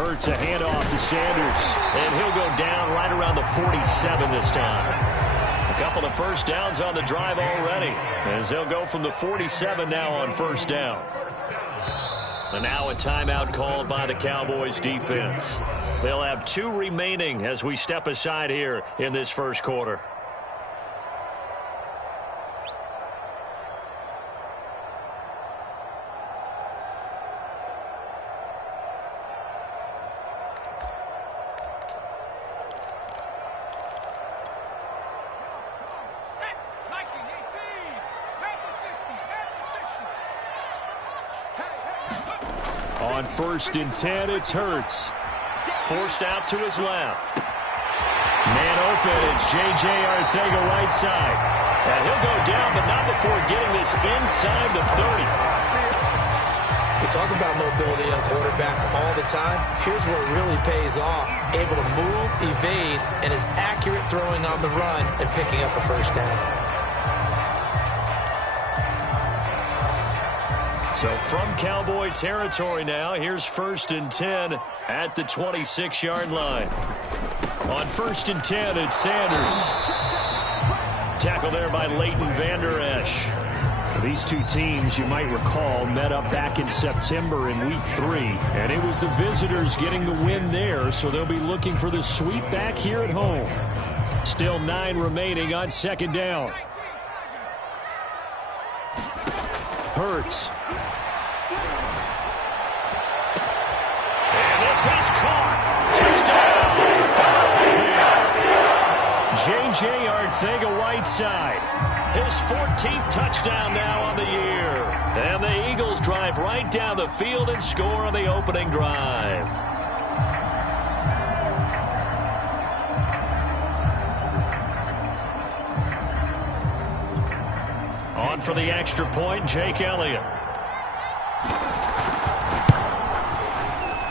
Hurts a handoff to Sanders. And he'll go down right around the 47 this time. A couple of first downs on the drive already, as they'll go from the 47 now on first down. And now a timeout called by the Cowboys defense. They'll have 2 remaining as we step aside here in this first quarter. On 1st and 10, it's Hurts. Forced out to his left. Man open, it's J.J. Arcega right side. And he'll go down, but not before getting this inside the 30. We talk about mobility on quarterbacks all the time. Here's where it really pays off. Able to move, evade, and is accurate throwing on the run and picking up a first down. So from Cowboy territory now, here's 1st and 10 at the 26-yard line. On 1st and 10, it's Sanders. Tackle there by Leighton Vander Esch. These two teams, you might recall, met up back in September in Week 3. And it was the visitors getting the win there, so they'll be looking for the sweep back here at home. Still 9 remaining on 2nd down. Hurts. Is caught. Touchdown. J.J. Arcega-Whiteside. His 14th touchdown now on the year. And the Eagles drive right down the field and score on the opening drive. On for the extra point, Jake Elliott.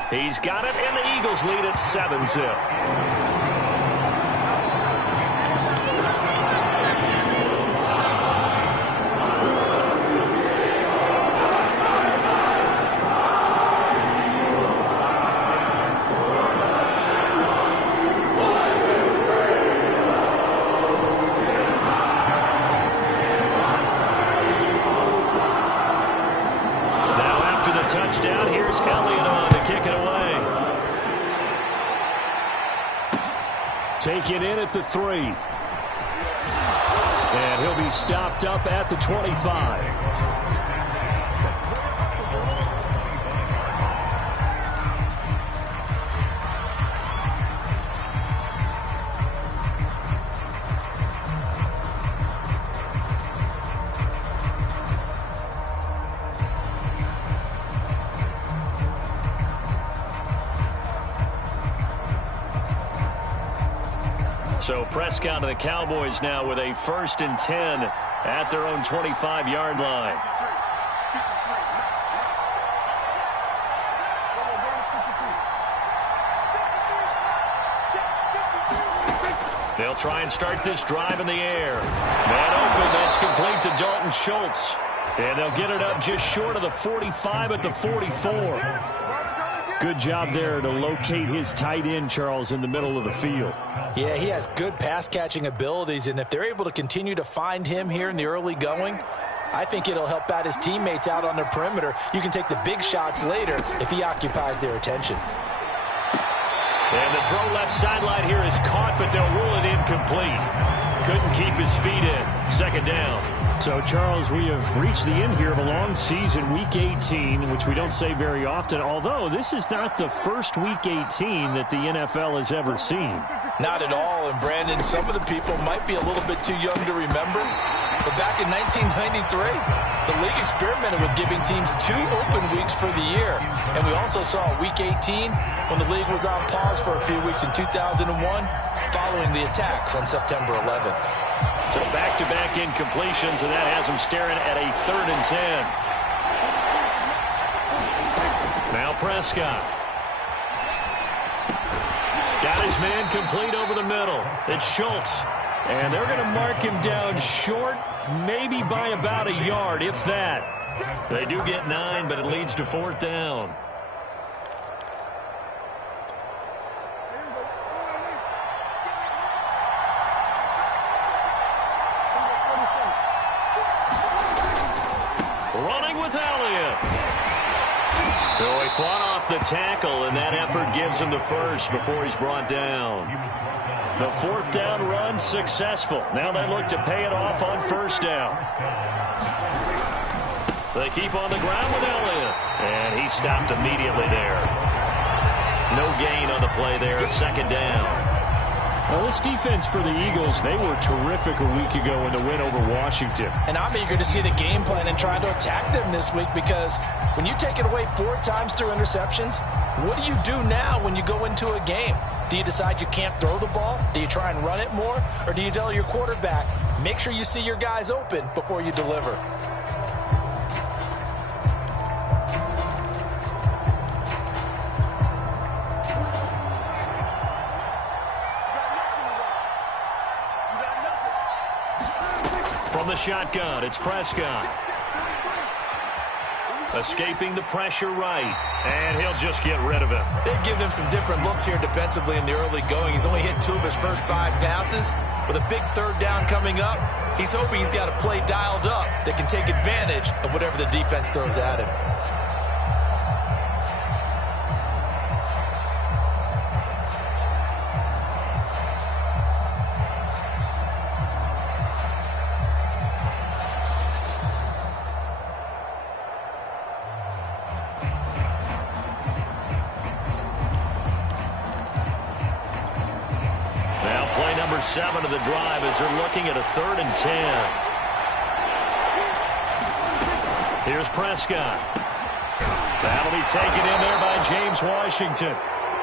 He's got it, and the Eagles lead at 7-zip. Touchdown. Here's Elliott on to kick it away. Taken in at the 3. And he'll be stopped up at the 25. So Prescott and the Cowboys now with a 1st and 10 at their own 25-yard line. They'll try and start this drive in the air. Man open, that's complete to Dalton Schultz. And they'll get it up just short of the 45 at the 44. Good job there to locate his tight end, Charles, in the middle of the field. Yeah, he has good pass-catching abilities, and if they're able to continue to find him here in the early going, I think it'll help out his teammates out on the perimeter. You can take the big shots later if he occupies their attention. And the throw left sideline here is caught, but they'll rule it incomplete. Couldn't keep his feet in. 2nd down. So, Charles, we have reached the end here of a long season, Week 18, which we don't say very often, although this is not the first Week 18 that the NFL has ever seen. Not at all, and Brandon, some of the people might be a little bit too young to remember, but back in 1993, the league experimented with giving teams 2 open weeks for the year, and we also saw Week 18 when the league was on pause for a few weeks in 2001 following the attacks on September 11th. So back-to-back incompletions, and that has them staring at a 3rd and 10. Now Prescott. Got his man complete over the middle. It's Schultz. And they're going to mark him down short, maybe by about a yard, if that. They do get 9, but it leads to 4th down. Running with Elliott. So he fought off the tackle, and that effort gives him the first before he's brought down. The fourth down run successful. Now they look to pay it off on first down. They keep on the ground with Elliott. And he stopped immediately there. No gain on the play there. Second down. Well, this defense for the Eagles, they were terrific a week ago in the win over Washington. And I'm eager to see the game plan and trying to attack them this week, because when you take it away 4 times through interceptions, what do you do now when you go into a game? Do you decide you can't throw the ball? Do you try and run it more? Or do you tell your quarterback, make sure you see your guys open before you deliver? From the shotgun, it's Prescott. Escaping the pressure right. And he'll just get rid of it. They've given him some different looks here defensively in the early going. He's only hit 2 of his first 5 passes. With a big third down coming up, he's hoping he's got a play dialed up that can take advantage of whatever the defense throws at him. Play number 7 of the drive as they're looking at a 3rd and 10. Here's Prescott. That'll be taken in there by James Washington.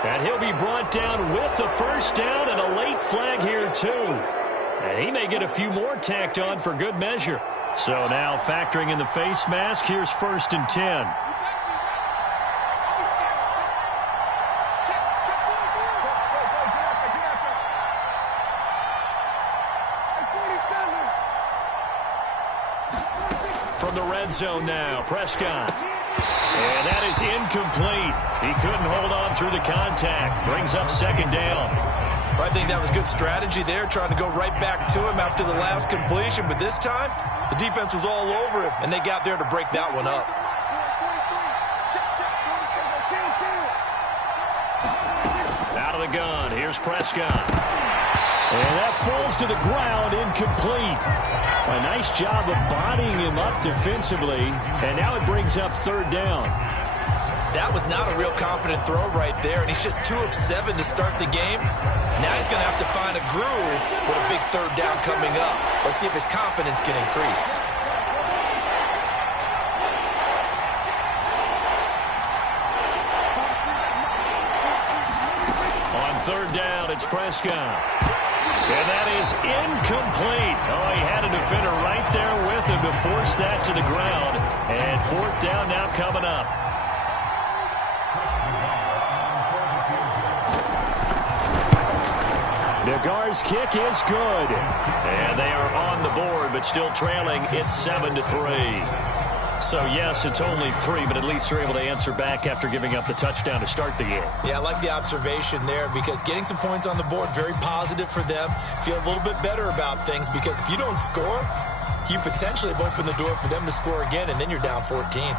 And he'll be brought down with the first down and a late flag here too. And he may get a few more tacked on for good measure. So now factoring in the face mask, here's 1st and 10. From the red zone now, Prescott. And that is incomplete. He couldn't hold on through the contact. Brings up 2nd down. I think that was good strategy there, trying to go right back to him after the last completion. But this time, the defense was all over him, and they got there to break that one up. Out of the gun, here's Prescott. And that falls to the ground, incomplete. A nice job of bodying him up defensively, and now it brings up 3rd down. That was not a real confident throw right there, and he's just 2 of 7 to start the game. Now he's going to have to find a groove with a big 3rd down coming up. Let's see if his confidence can increase. On 3rd down, it's Prescott. And that is incomplete. Oh, he had a defender right there with him to force that to the ground. And 4th down now coming up. Nagar's kick is good. And they are on the board, but still trailing. It's 7-3. So, yes, it's only 3, but at least they're able to answer back after giving up the touchdown to start the game. Yeah, I like the observation there, because getting some points on the board, very positive for them. Feel a little bit better about things, because if you don't score, you potentially have opened the door for them to score again, and then you're down 14.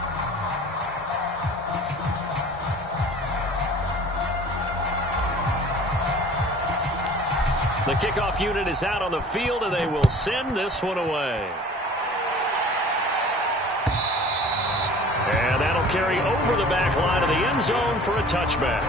The kickoff unit is out on the field, and they will send this one away. And that'll carry over the back line of the end zone for a touchback.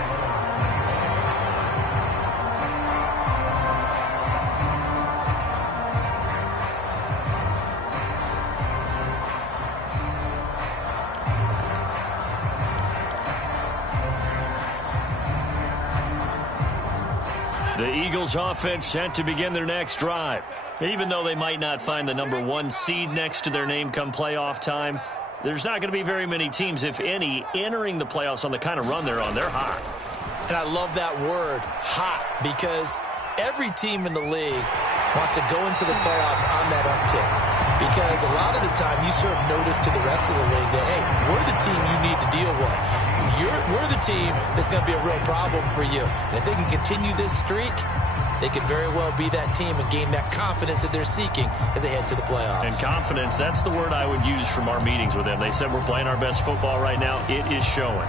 The Eagles offense set to begin their next drive. Even though they might not find the number 1 seed next to their name come playoff time, there's not going to be very many teams, if any, entering the playoffs on the kind of run they're on. They're hot. And I love that word, hot, because every team in the league wants to go into the playoffs on that uptick. Because a lot of the time you serve notice to the rest of the league that, hey, we're the team you need to deal with. We're the team that's going to be a real problem for you. And if they can continue this streak, they could very well be that team and gain that confidence that they're seeking as they head to the playoffs. And confidence, that's the word I would use from our meetings with them. They said we're playing our best football right now. It is showing.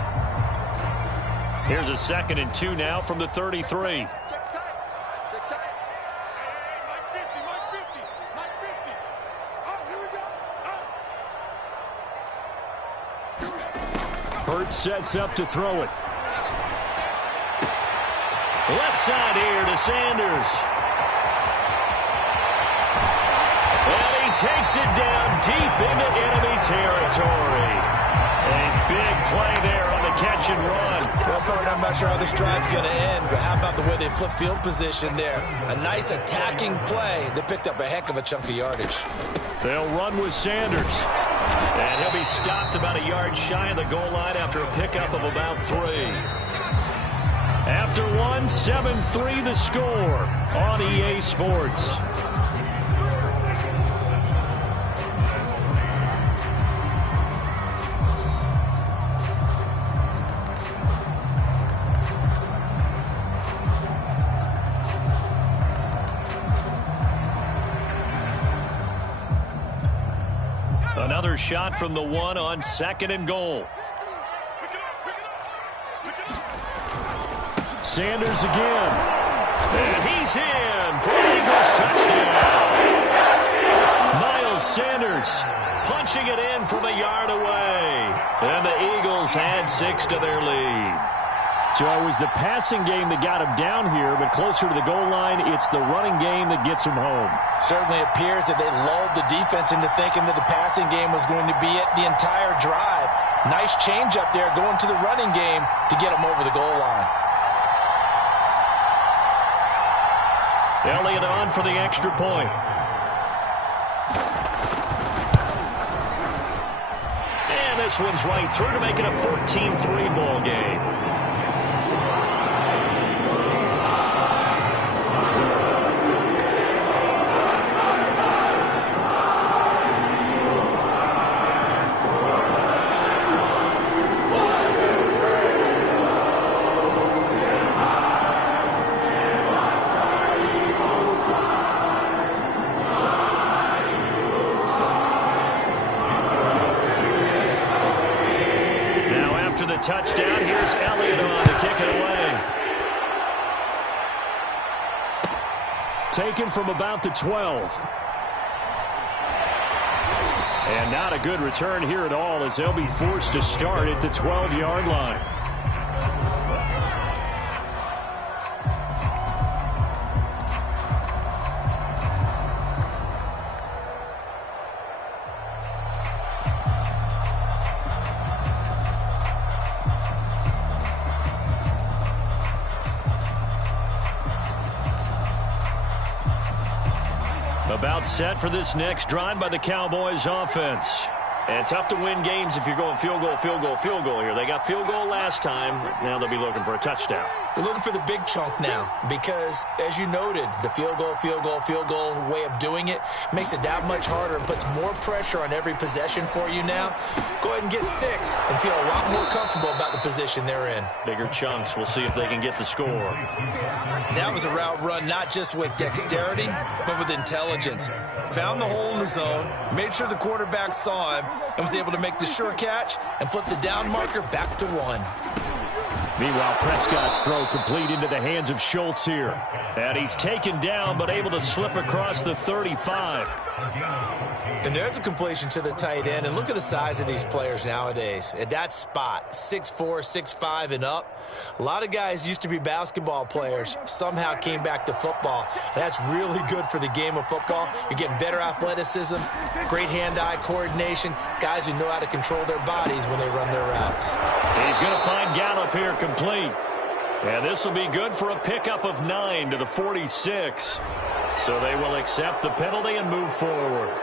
Here's a 2nd and 2 now from the 33. Hurt sets up to throw it. Left side here to Sanders. And he takes it down deep into enemy territory. A big play there on the catch and run. Well, partner, I'm not sure how this drive's going to end, but how about the way they flip field position there? A nice attacking play. They picked up a heck of a chunk of yardage. They'll run with Sanders. And he'll be stopped about a yard shy of the goal line after a pickup of about 3. After 1, 7-3 the score on EA Sports. Another shot from the 1 on 2nd and goal. Sanders again. And he's in for the Eagles touchdown. Miles Sanders punching it in from a yard away. And the Eagles had 6 to their lead. So it was the passing game that got him down here, but closer to the goal line, it's the running game that gets him home. Certainly appears that they lulled the defense into thinking that the passing game was going to be it the entire drive. Nice change up there going to the running game to get him over the goal line. Elliott on for the extra point. And this one's right through to make it a 14-3 ball game. Touchdown. Here's Elliott on to kick it away. Taken from about the 12. And not a good return here at all as they'll be forced to start at the 12-yard line. About set for this next drive by the Cowboys offense. And tough to win games if you're going field goal, field goal, field goal here. They got field goal last time. Now they'll be looking for a touchdown. They're looking for the big chunk now because, as you noted, the field goal, field goal, field goal way of doing it makes it that much harder and puts more pressure on every possession for you now. Go ahead and get 6 and feel a lot more comfortable about the position they're in. Bigger chunks. We'll see if they can get the score. That was a route run not just with dexterity, but with intelligence. Found the hole in the zone, made sure the quarterback saw him, and was able to make the sure catch and flip the down marker back to 1. Meanwhile, Prescott's throw complete into the hands of Schultz here. And he's taken down, but able to slip across the 35. And there's a completion to the tight end. And look at the size of these players nowadays. At that spot, 6'4", 6'5", and up. A lot of guys used to be basketball players, somehow came back to football. And that's really good for the game of football. You're getting better athleticism, great hand-eye coordination, guys who know how to control their bodies when they run their routes. He's going to find Gallup here complete. And this will be good for a pickup of 9 to the 46. So they will accept the penalty and move forward.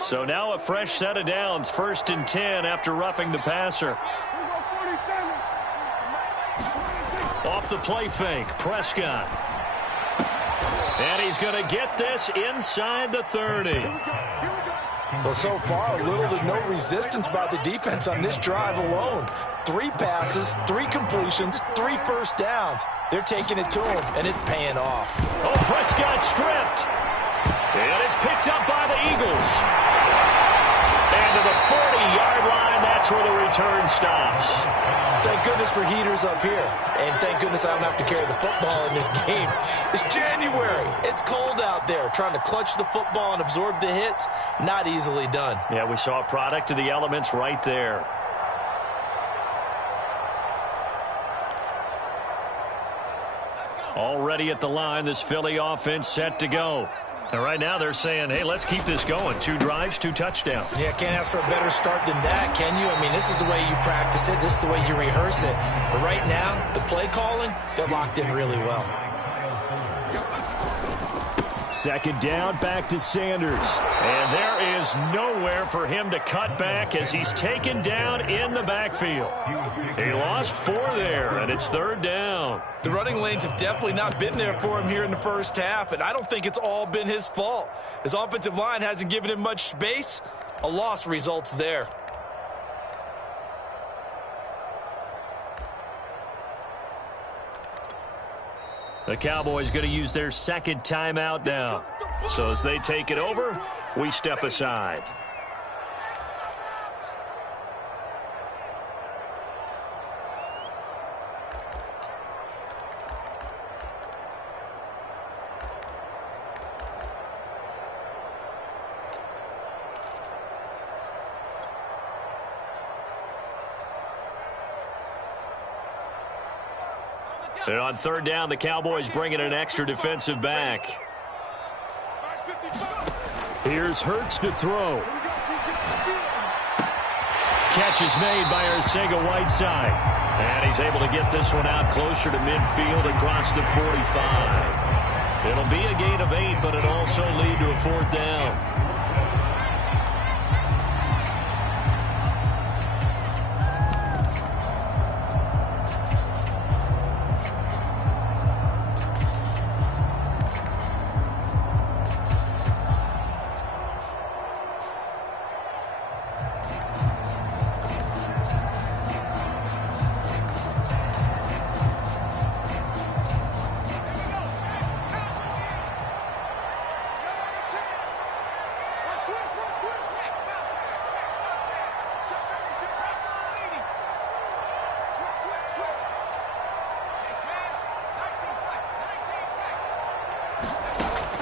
So now a fresh set of downs, 1st and 10 after roughing the passer. Off the play fake, Prescott. And he's going to get this inside the 30. Well, so far, little to no resistance by the defense on this drive alone. 3 passes, 3 completions, 3 first downs. They're taking it to him, and it's paying off. Oh, Prescott stripped. And it's picked up by the Eagles. And to the 40-yard line, that's where the return stops. Thank goodness for heaters up here. And thank goodness I don't have to carry the football in this game. It's January. It's cold out there. Trying to clutch the football and absorb the hits, not easily done. Yeah, we saw a product of the elements right there. Already at the line, this Philly offense set to go. And right now they're saying, hey, let's keep this going. 2 drives, 2 touchdowns. Yeah, can't ask for a better start than that, can you? I mean, this is the way you practice it. This is the way you rehearse it. But right now, the play calling, they're locked in really well. 2nd down, back to Sanders. And there is nowhere for him to cut back as he's taken down in the backfield. He lost 4 there, and it's 3rd down. The running lanes have definitely not been there for him here in the first half, and I don't think it's all been his fault. His offensive line hasn't given him much space. A loss results there. The Cowboys going to use their 2nd timeout now. So as they take it over, we step aside. And on 3rd down, the Cowboys bringing an extra defensive back. Here's Hurts to throw. Catch is made by Arcega-Whiteside. And he's able to get this one out closer to midfield across the 45. It'll be a gain of 8, but it'll also lead to a 4th down.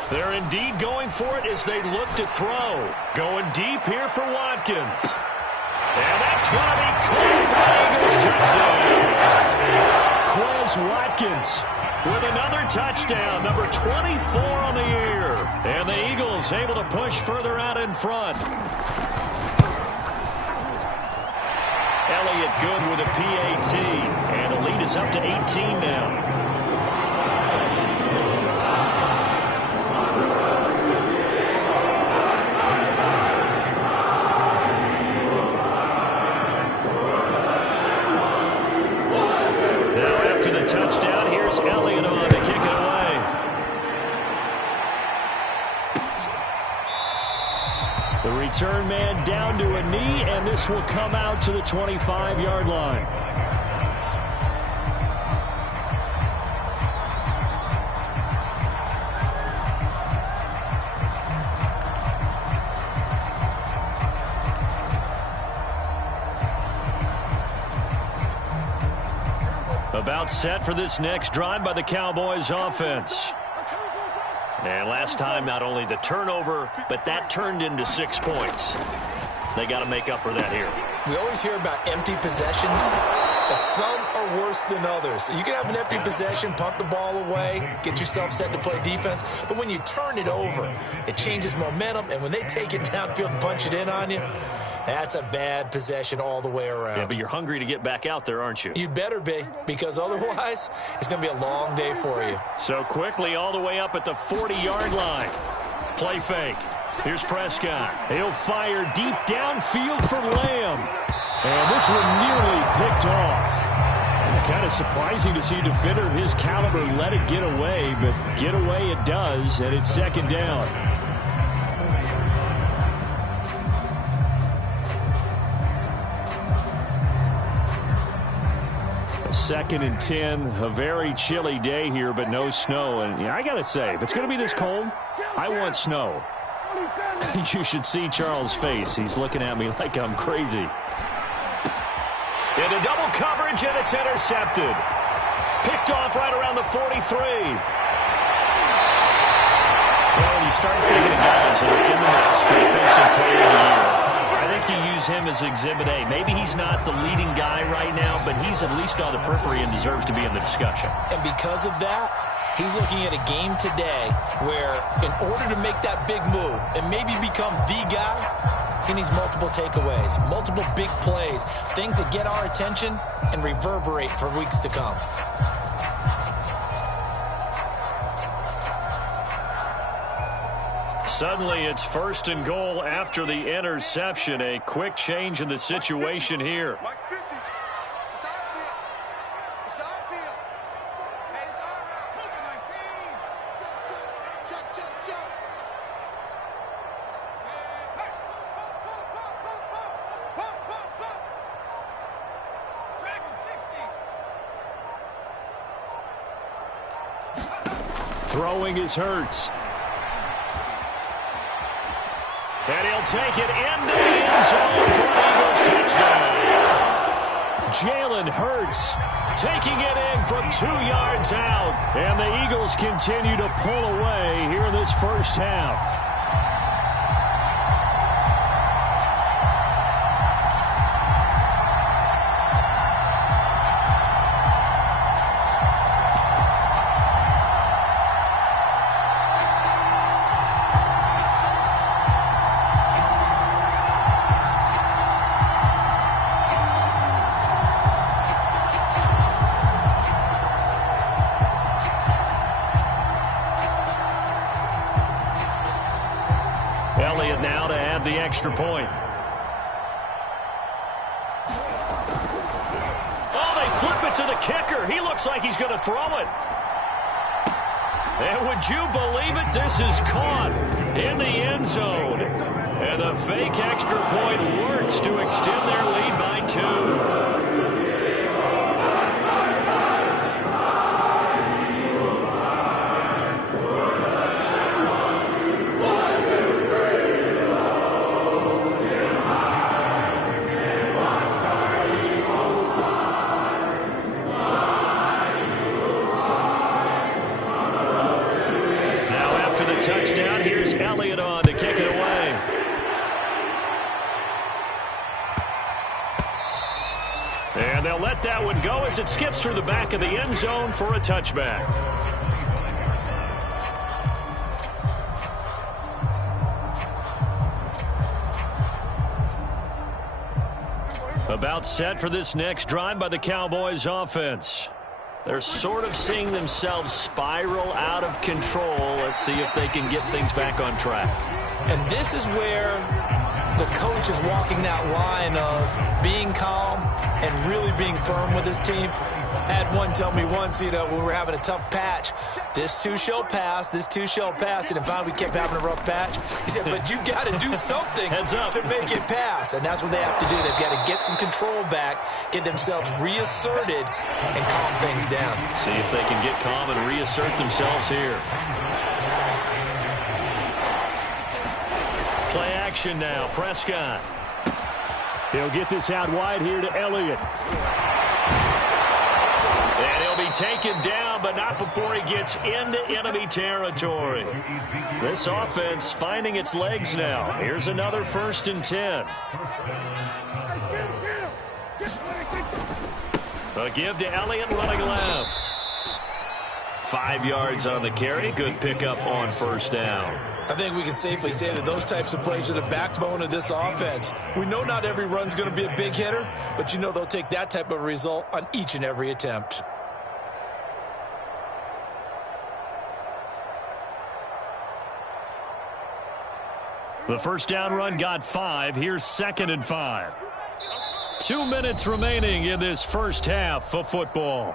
They're indeed going for it as they look to throw. Going deep here for Watkins. And that's going to be caught for the Eagles touchdown. Quez Watkins with another touchdown, number 24 on the year. And the Eagles able to push further out in front. Elliott good with a PAT. And the lead is up to 18 now. Touchdown. Here's Elliott on to kick it away. The return man down to a knee, and this will come out to the 25-yard line. About set for this next drive by the Cowboys offense. And last time, not only the turnover, but that turned into 6 points. They got to make up for that here. We always hear about empty possessions, but some are worse than others. You can have an empty possession, punt the ball away, get yourself set to play defense, but when you turn it over, it changes momentum, and when they take it downfield and punch it in on you, that's a bad possession all the way around. Yeah, but you're hungry to get back out there, aren't you? You better be, because otherwise, it's going to be a long day for you. So quickly all the way up at the 40-yard line. Play fake. Here's Prescott. He'll fire deep downfield for Lamb. And this one nearly picked off. Kind of surprising to see a defender of his caliber let it get away, but get away it does, and it's 2nd down. 2nd and 10. A very chilly day here, but no snow. And yeah, I got to say, if it's going to be this cold, I want snow. You should see Charles' face. He's looking at me like I'm crazy. Into double coverage, and it's intercepted. Picked off right around the 43. Well, when you start thinking of guys that are in the mix for Defensive Player of the Year, I think you use him as Exhibit A. Maybe he's not the leading guy right now, but he's at least on the periphery and deserves to be in the discussion. And because of that, he's looking at a game today where in order to make that big move and maybe become the guy, he needs multiple takeaways, multiple big plays, things that get our attention and reverberate for weeks to come. Suddenly, it's 1st and goal after the interception. A quick change in the situation here. Throwing is Hurts. And he'll take it into the end zone for an Eagles touchdown. Jalen Hurts taking it in from 2 yards out. And the Eagles continue to pull away here in this first half. Elliott now to add the extra point. Oh, they flip it to the kicker. He looks like he's going to throw it. And would you believe it? This is caught in the end zone. And the fake extra point works to extend their lead by 2. Touchdown. Here's Elliott on to kick it away. And they'll let that one go as it skips through the back of the end zone for a touchback. About set for this next drive by the Cowboys offense. They're sort of seeing themselves spiral out of control. Let's see if they can get things back on track. And this is where the coach is walking that line of being calm and really being firm with his team. I had one tell me once, when we were having a tough patch, this too shall pass, this too shall pass. And finally we kept having a rough patch. He said, but you got to do something to make it pass. And that's what they have to do. They've got to get some control back, get themselves reasserted, and calm things down. See if they can get calm and reassert themselves here. Play action now. Prescott. He'll get this out wide here to Elliott. And he'll be taken down, but not before he gets into enemy territory. This offense finding its legs now. Here's another 1st and 10. A give to Elliott running left. 5 yards on the carry. Good pickup on 1st down. I think we can safely say that those types of plays are the backbone of this offense. We know not every run's going to be a big hitter, but they'll take that type of result on each and every attempt. The 1st down run got 5. Here's 2nd and 5. 2 minutes remaining in this first half of football.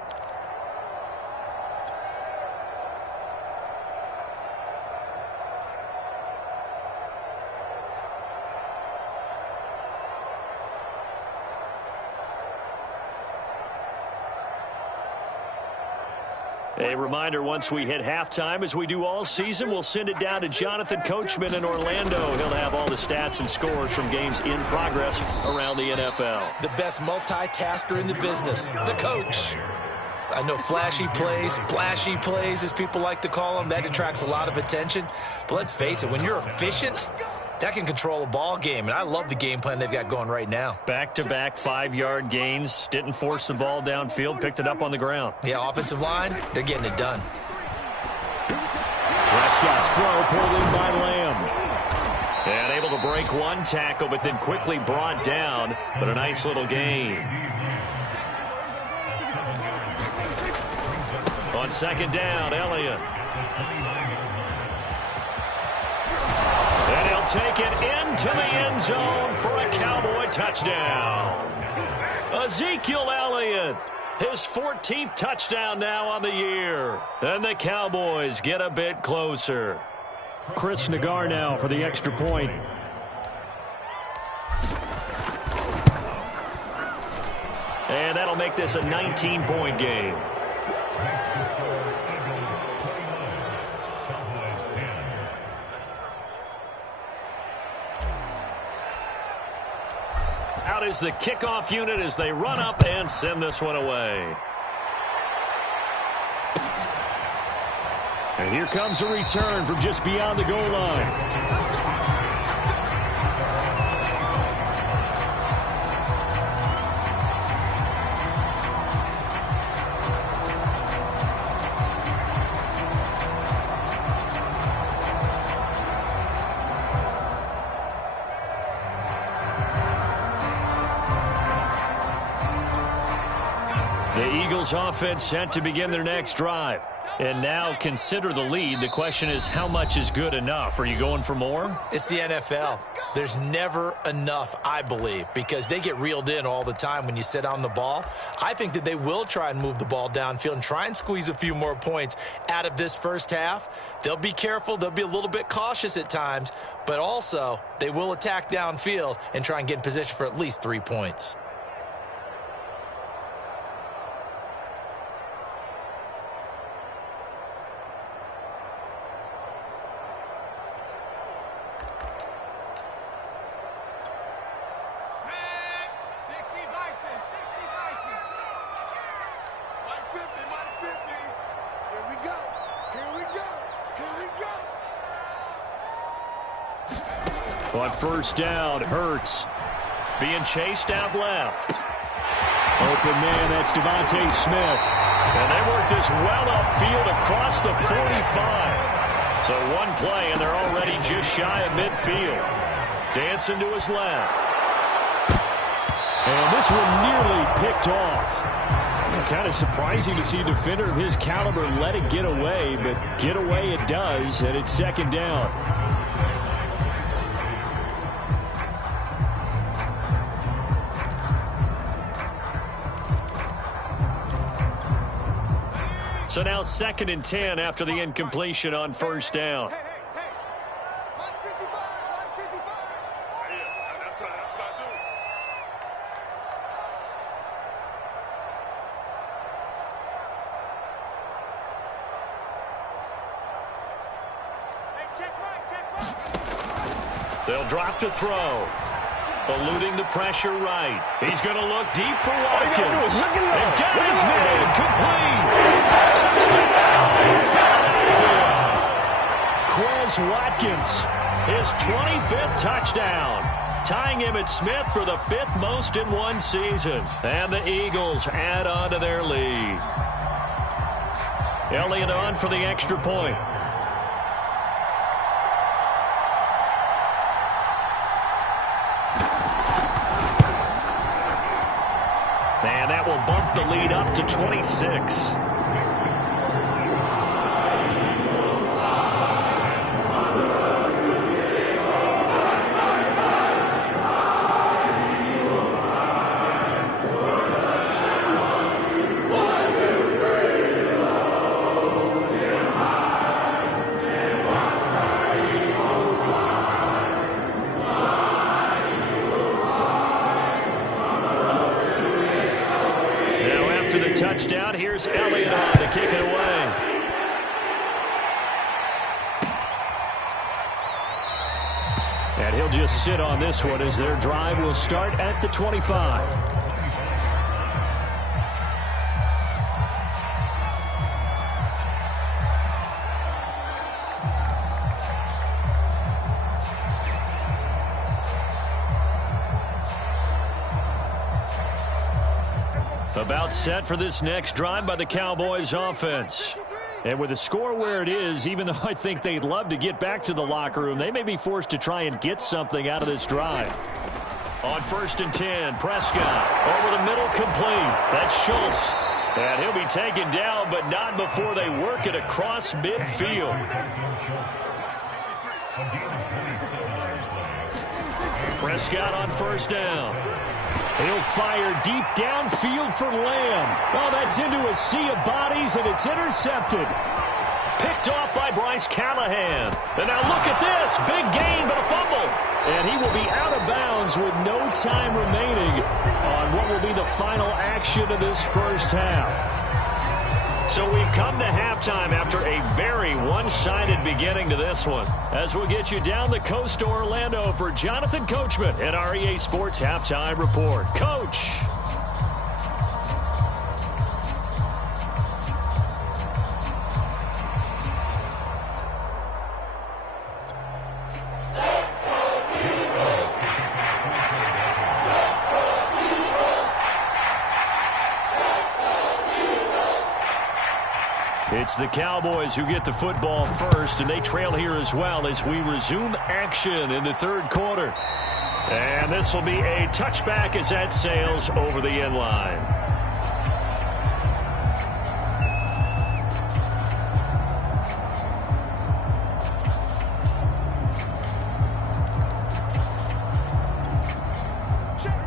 A reminder, once we hit halftime, as we do all season, we'll send it down to Jonathan Coachman in Orlando. He'll have all the stats and scores from games in progress around the NFL. The best multitasker in the business, the coach. I know flashy plays, as people like to call them, that attracts a lot of attention. But let's face it, when you're efficient, that can control a ball game, and I love the game plan they've got going right now. Back-to-back 5-yard gains, didn't force the ball downfield, picked it up on the ground. Yeah, offensive line, they're getting it done. Prescott's throw pulled in by Lamb. And able to break one tackle, but then quickly brought down, but a nice little gain. On second down, Elliott. And he'll take it into the end zone for a Cowboy touchdown. Ezekiel Elliott, his 14th touchdown now on the year. And the Cowboys get a bit closer. Chris Nagar now for the extra point. And that'll make this a 19-point game. Out is the kickoff unit as they run up and send this one away. And here comes a return from just beyond the goal line. The Eagles offense set to begin their next drive. And now consider the lead. The question is, how much is good enough? Are you going for more? It's the NFL. There's never enough, I believe, because they get reeled in all the time when you sit on the ball. I think that they will try and move the ball downfield and try and squeeze a few more points out of this first half. They'll be careful. They'll be a little bit cautious at times, but also they will attack downfield and try and get in position for at least 3 points. On first down, Hurts being chased out left. Open man, that's Devontae Smith. And they work this well upfield across the 45. So one play, and they're already just shy of midfield. Dancing to his left. And this one nearly picked off. Kind of surprising to see a defender of his caliber let it get away, but get away it does, and it's second down. So now 2nd and 10 after the incompletion on first down. They'll drop to throw. Eluding the pressure right. He's going to look deep for Watkins. And got his man complete. Touchdown, Philadelphia. Quez Watkins, his 25th touchdown. Tying him at Smith for the 5th most in one season. And the Eagles add on to their lead. Elliott on for the extra point. And that will bump the lead up to 26. Touchdown. Here's Elliott And he'll just sit on this one as their drive will start at the 25. About set for this next drive by the Cowboys offense. And with the score where it is, even though I think they'd love to get back to the locker room, they may be forced to try and get something out of this drive. On 1st and 10, Prescott over the middle, complete. That's Schultz. And he'll be taken down, but not before they work it across midfield. Prescott on 1st down. He'll fire deep downfield for Lamb. Oh, that's into a sea of bodies, and it's intercepted. Picked off by Bryce Callahan. And now look at this. Big gain, but a fumble. And he will be out of bounds with no time remaining on what will be the final action of this first half. So we've come to halftime after a very one-sided beginning to this one. As we'll get you down the coast to Orlando for Jonathan Coachman at our EA Sports Halftime Report. Coach. It's the Cowboys who get the football first, and they trail here as well as we resume action in the third quarter. And this will be a touchback as that sails over the end line.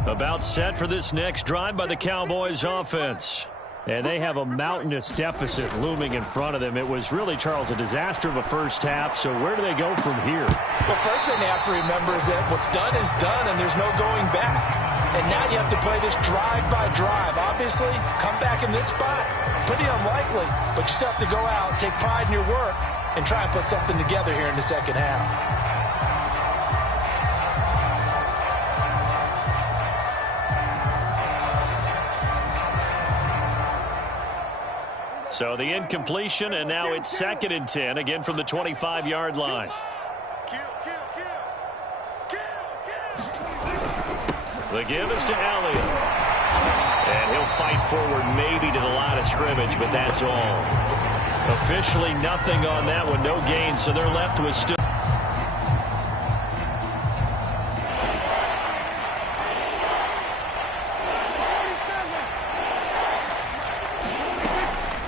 About set for this next drive by the Cowboys offense. And they have a mountainous deficit looming in front of them. It was really, Charles, a disaster of a first half. So where do they go from here? Well, first thing they have to remember is that what's done is done, and there's no going back. And now you have to play this drive by drive. Obviously, come back in this spot, pretty unlikely. But you still have to go out, take pride in your work, and try and put something together here in the second half. So the incompletion, and now it's 2nd and 10, again from the 25-yard line. The give is to Elliott. And he'll fight forward maybe to the line of scrimmage, but that's all. Officially nothing on that one, no gain, so they're left with still.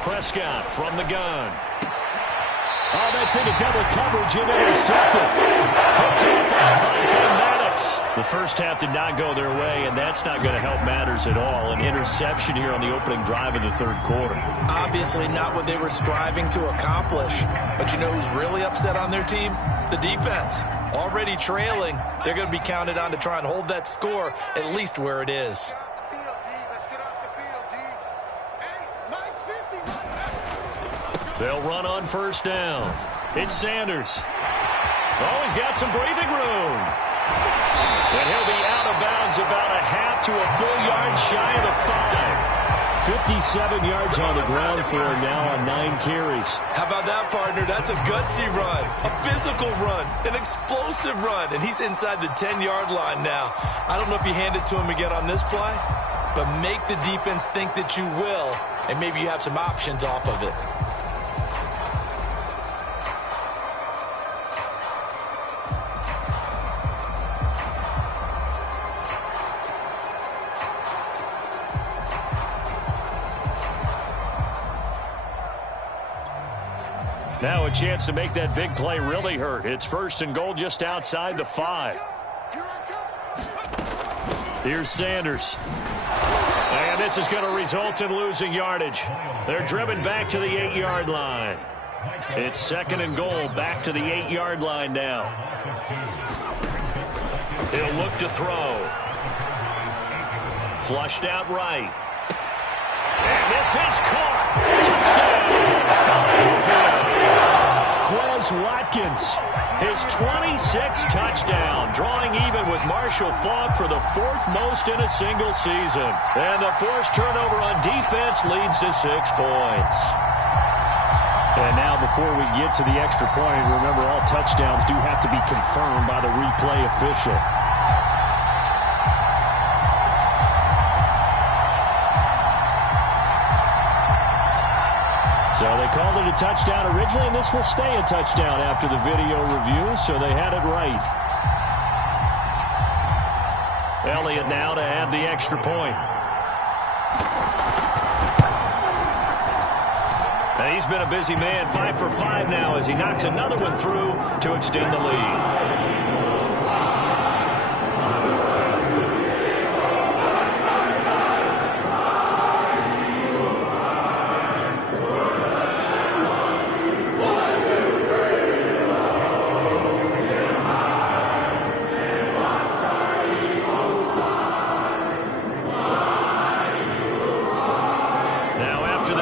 Prescott from the gun. Oh, that's into double coverage and intercepted. The first half did not go their way, and that's not going to help matters at all. An interception here on the opening drive of the third quarter. Obviously not what they were striving to accomplish. But you know who's really upset on their team? The defense. Already trailing, they're going to be counted on to try and hold that score at least where it is. They'll run on 1st down. It's Sanders. Oh, he's got some breathing room. And he'll be out of bounds about a half to a full yard shy of the 5. 57 yards on the ground for him now on 9 carries. How about that, partner? That's a gutsy run, a physical run, an explosive run, and he's inside the 10-yard line now. I don't know if you hand it to him again on this play, but make the defense think that you will, and maybe you have some options off of it. Now a chance to make that big play really hurt. It's 1st and goal just outside the 5. Here's Sanders. And this is going to result in losing yardage. They're driven back to the 8-yard line. It's 2nd and goal, back to the 8-yard line now. He'll look to throw. Flushed out right. And this is caught. Touchdown. Quez Watkins. His 26th touchdown, drawing even with Marshall Faulk for the 4th most in a single season. And the forced turnover on defense leads to 6 points. And now before we get to the extra point, remember all touchdowns do have to be confirmed by the replay official. So they called it a touchdown originally, and this will stay a touchdown after the video review, so they had it right. Elliott now to add the extra point. And he's been a busy man, 5 for 5 now as he knocks another one through to extend the lead.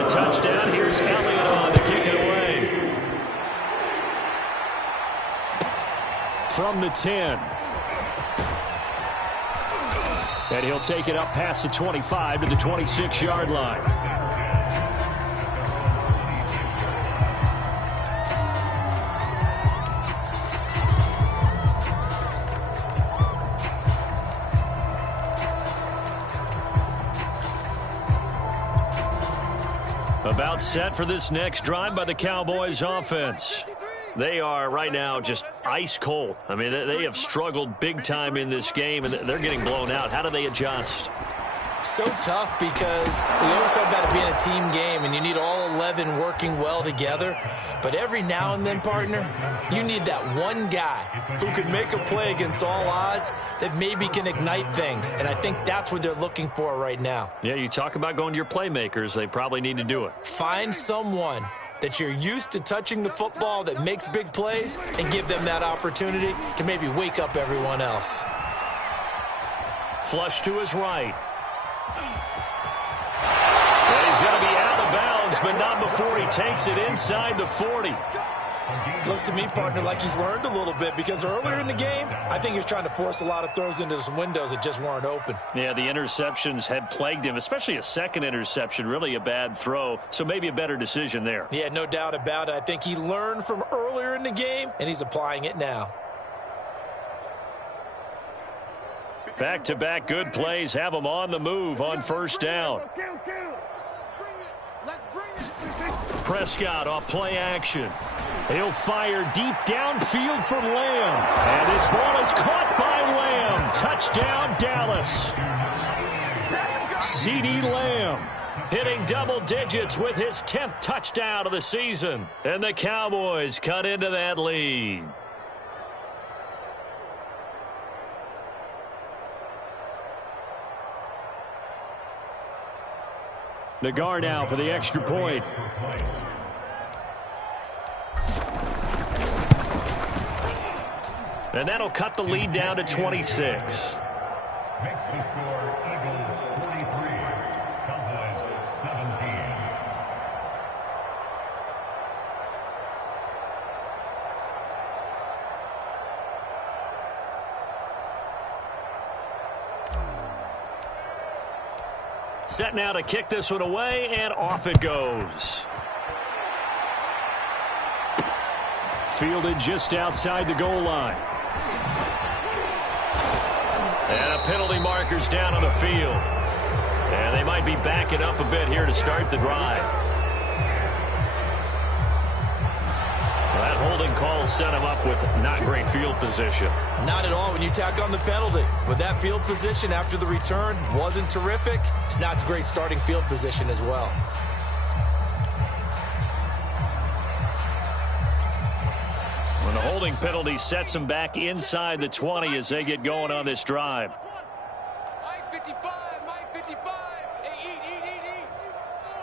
Touchdown. Here's Elliott on to kick it away. From the 10. And he'll take it up past the 25 to the 26-yard line. About set for this next drive by the Cowboys offense. They are right now just ice cold. I mean, they have struggled big time in this game, and they're getting blown out. How do they adjust? So tough because we always talk about it being a team game, and you need all 11 working well together. But every now and then, partner, you need that one guy who could make a play against all odds that maybe can ignite things. And I think that's what they're looking for right now. Yeah, you talk about going to your playmakers. They probably need to do it. Find someone that you're used to touching the football that makes big plays and give them that opportunity to maybe wake up everyone else. Flush to his right. And he's going to be out of bounds, but not before he takes it inside the 40. Looks to me, partner, like he's learned a little bit because earlier in the game, I think he was trying to force a lot of throws into some windows that just weren't open. Yeah, the interceptions had plagued him, especially a second interception, really a bad throw, so maybe a better decision there. Yeah, no doubt about it. I think he learned from earlier in the game, and he's applying it now. Back-to-back good plays have him on the move on first down. Prescott off play action. He'll fire deep downfield for Lamb. And this ball is caught by Lamb. Touchdown, Dallas. CeeDee Lamb hitting double digits with his 10th touchdown of the season. And the Cowboys cut into that lead. The guard now for the extra point. And that'll cut the lead down to 26. Makes the score Eagles 43, Cowboys 17. Set now to kick this one away, and off it goes. Fielded just outside the goal line. And a penalty marker's down on the field. And they might be backing up a bit here to start the drive. Well, that holding call set him up with not great field position. Not at all when you tack on the penalty. But that field position after the return wasn't terrific. It's not a great starting field position as well. When the holding penalty sets him back inside the 20 as they get going on this drive. Mike 55, Mike 55. Hey, eat.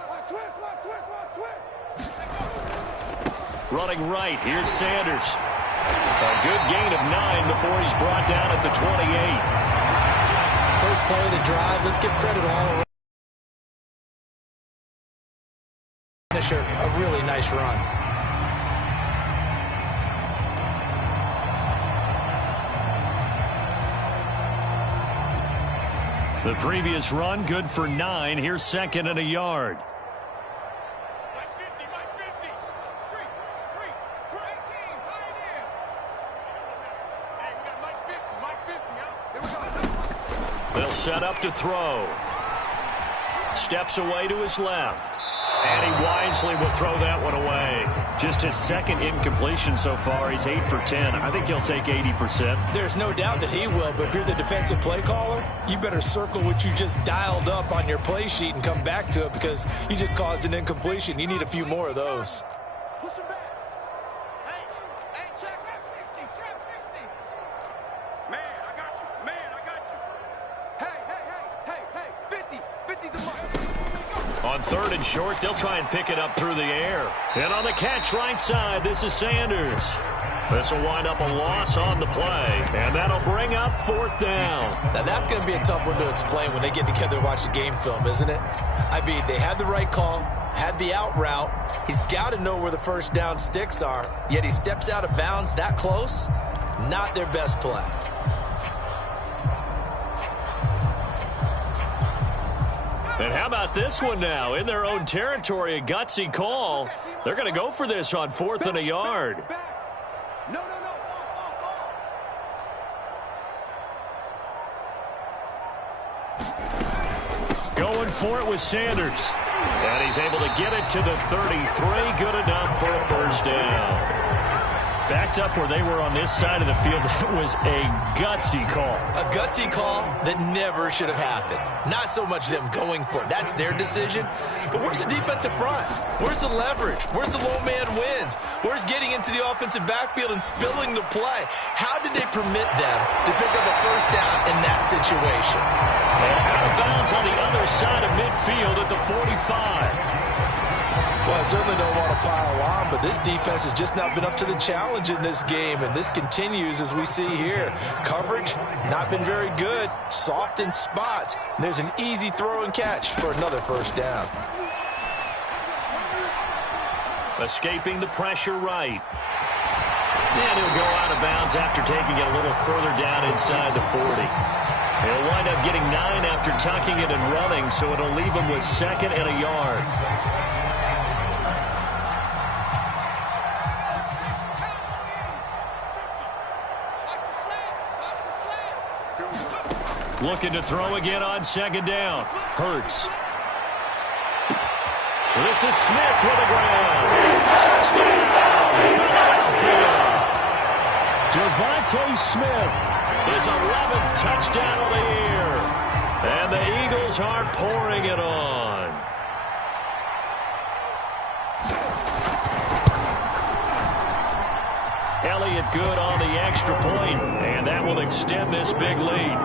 Watch twist. Running right, here's Sanders. A good gain of 9 before he's brought down at the 28. First play of the drive, let's give credit all around. Finisher, a really nice run. The previous run, good for 9. Here's second and a yard. They'll set up to throw. Steps away to his left. And he wisely will throw that one away. Just his second incompletion so far. He's 8 for 10. I think he'll take 80%. There's no doubt that he will, but if you're the defensive play caller, you better circle what you just dialed up on your play sheet and come back to it because you just caused an incompletion. You need a few more of those. Push him back. Hey, check. Trap 60. Man, I got you. Hey. 50 the mark. On third and short, they'll try and pick it up through the air. And on the catch right side, this is Sanders. This will wind up a loss on the play, and that'll bring up fourth down. Now, that's going to be a tough one to explain when they get together and watch the game film, isn't it? I mean, they had the right call, had the out route. He's got to know where the first down sticks are, yet he steps out of bounds that close. Not their best play. And how about this one now? In their own territory, a gutsy call. They're going to go for this on fourth and a yard. No. Going for it with Sanders. And he's able to get it to the 33. Good enough for a first down. Backed up where they were on this side of the field. That was a gutsy call. A gutsy call that never should have happened. Not so much them going for it. That's their decision. But where's the defensive front? Where's the leverage? Where's the low man wins? Where's getting into the offensive backfield and spilling the play? How did they permit them to pick up a first down in that situation? And out of bounds on the other side of midfield at the 45. Well, I certainly don't want to pile on, but this defense has just not been up to the challenge in this game, and this continues as we see here. Coverage, not been very good, soft in spots. And there's an easy throw and catch for another first down. Escaping the pressure right. And he'll go out of bounds after taking it a little further down inside the 40. He'll wind up getting 9 after tucking it and running, so it'll leave him with second and a yard. Looking to throw again on second down. Hurts. This is Smith with the ground. Touchdown, Philadelphia. Devontae Smith, his 11th touchdown of the year. And the Eagles are pouring it on. Elliott good on the extra point, and that will extend this big lead.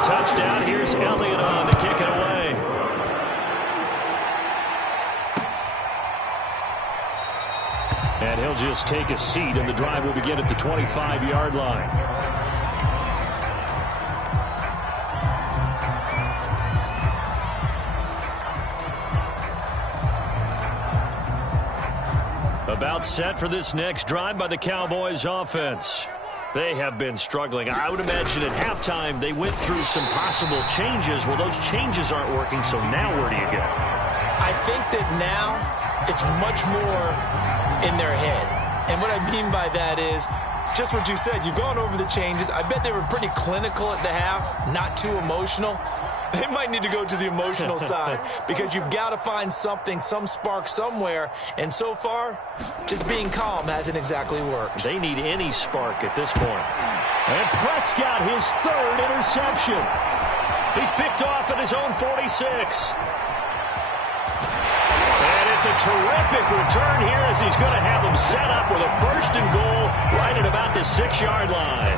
Touchdown. Here's Elliott on to kick it away. And he'll just take a seat, and the drive will begin at the 25-yard line. About set for this next drive by the Cowboys offense. They have been struggling. I would imagine at halftime they went through some possible changes. Well, those changes aren't working, so now where do you go? I think that now it's much more in their head. And what I mean by that is just what you said. You've gone over the changes. I bet they were pretty clinical at the half, not too emotional. They might need to go to the emotional side because you've got to find something, some spark somewhere. And so far, just being calm hasn't exactly worked. They need any spark at this point. And Prescott, his third interception. He's picked off at his own 46. And it's a terrific return here as he's going to have them set up with a first and goal right at about the 6-yard line.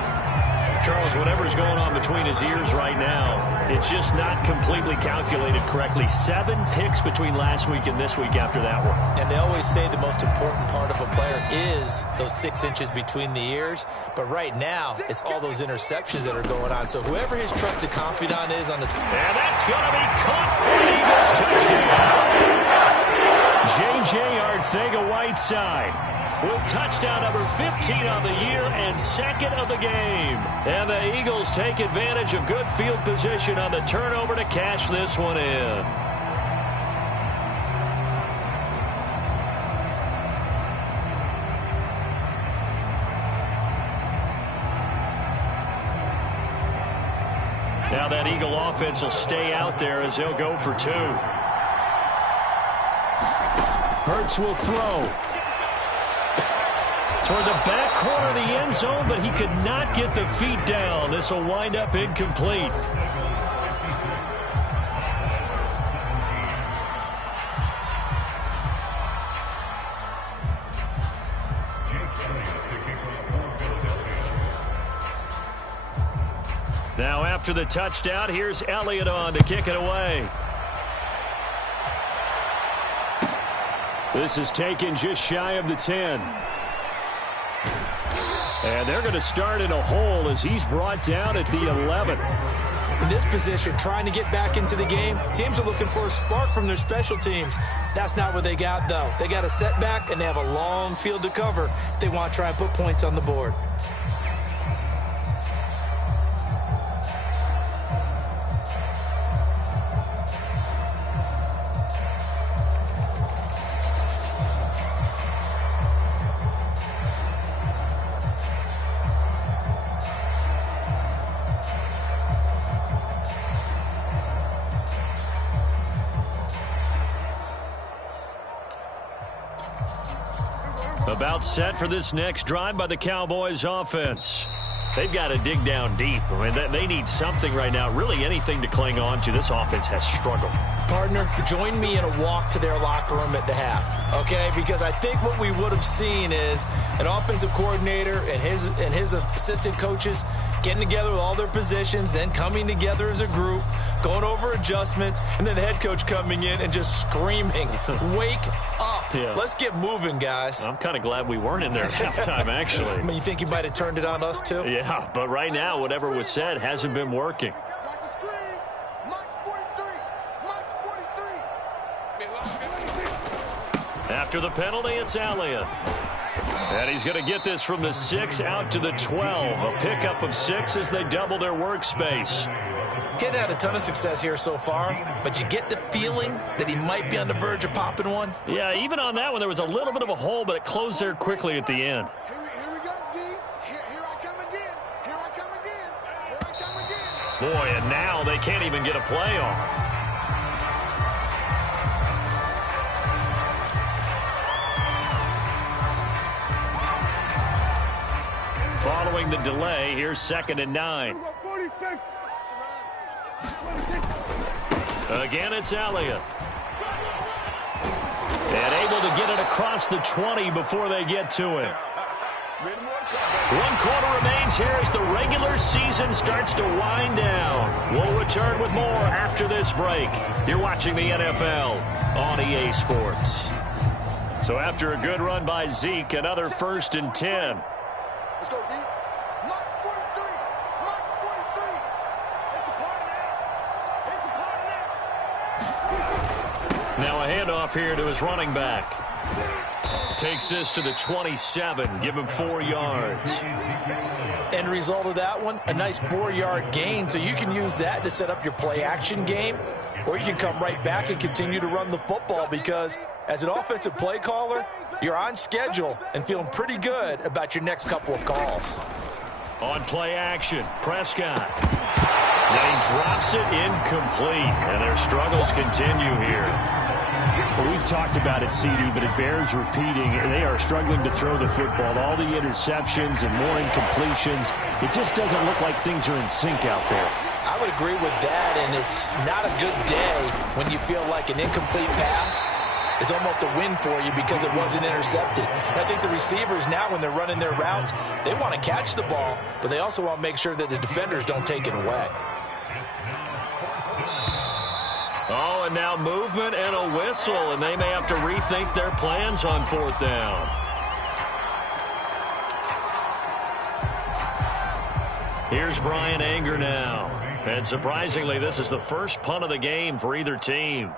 Charles, whatever's going on between his ears right now, it's just not completely calculated correctly. 7 picks between last week and this week after that one. And they always say the most important part of a player is those 6 inches between the ears. But right now, it's all those interceptions that are going on. So whoever his trusted confidant is on the... And that's going to be caught for the Eagles touchdown. J.J. Arcega-Whiteside with touchdown number 15 on the year and second of the game. And the Eagles take advantage of good field position on the turnover to cash this one in. Now that Eagle offense will stay out there as they'll go for 2. Hurts will throw. Toward the back corner of the end zone, but he could not get the feet down. This will wind up incomplete. Now after the touchdown, here's Elliott on to kick it away. This is taken just shy of the 10. And they're going to start in a hole as he's brought down at the 11. In this position, trying to get back into the game, teams are looking for a spark from their special teams. That's not what they got, though. They got a setback, and they have a long field to cover if they want to try and put points on the board. About set for this next drive by the Cowboys offense. They've got to dig down deep. I mean, they need something right now, really anything to cling on to. This offense has struggled. Partner, join me in a walk to their locker room at the half, okay? Because I think what we would have seen is an offensive coordinator and his assistant coaches getting together with all their positions, then coming together as a group, going over adjustments, and then the head coach coming in and just screaming, wake up. Yeah. Let's get moving, guys. I'm kind of glad we weren't in there at halftime, actually. I mean, you think he might have turned it on us, too? Yeah, but right now, whatever was said hasn't been working. After the penalty, it's Elliott. And he's going to get this from the 6 out to the 12. A pickup of 6 as they double their workspace. Kid had a ton of success here so far, but you get the feeling that he might be on the verge of popping one. Yeah, even on that one, there was a little bit of a hole, but it closed there quickly at the end. Here we go, D. Here I come again. Here I come again. Here I come again. Boy, and now they can't even get a play off. Following the delay, here's 2nd and 9. Again, it's Elliott. And able to get it across the 20 before they get to it. 1 quarter remains here as the regular season starts to wind down. We'll return with more after this break. You're watching the NFL on EA Sports. So after a good run by Zeke, another 1st and 10. Let's go, D. March 43. March 43. It's a party now. It's a party now. Now a handoff here to his running back. Takes this to the 27. Give him 4 yards. End result of that one, a nice 4-yard gain. So you can use that to set up your play-action game, or you can come right back and continue to run the football because as an offensive play caller, you're on schedule and feeling pretty good about your next couple of calls. On play action, Prescott. And he drops it incomplete, and their struggles continue here. Well, we've talked about it, CD, but it bears repeating. They are struggling to throw the football. All the interceptions and more incompletions. It just doesn't look like things are in sync out there. I would agree with that, and it's not a good day when you feel like an incomplete pass is almost a win for you because it wasn't intercepted. And I think the receivers now, when they're running their routes, they want to catch the ball, but they also want to make sure that the defenders don't take it away. Oh, and now movement and a whistle, and they may have to rethink their plans on 4th down. Here's Brian Anger now. And surprisingly, this is the first punt of the game for either team.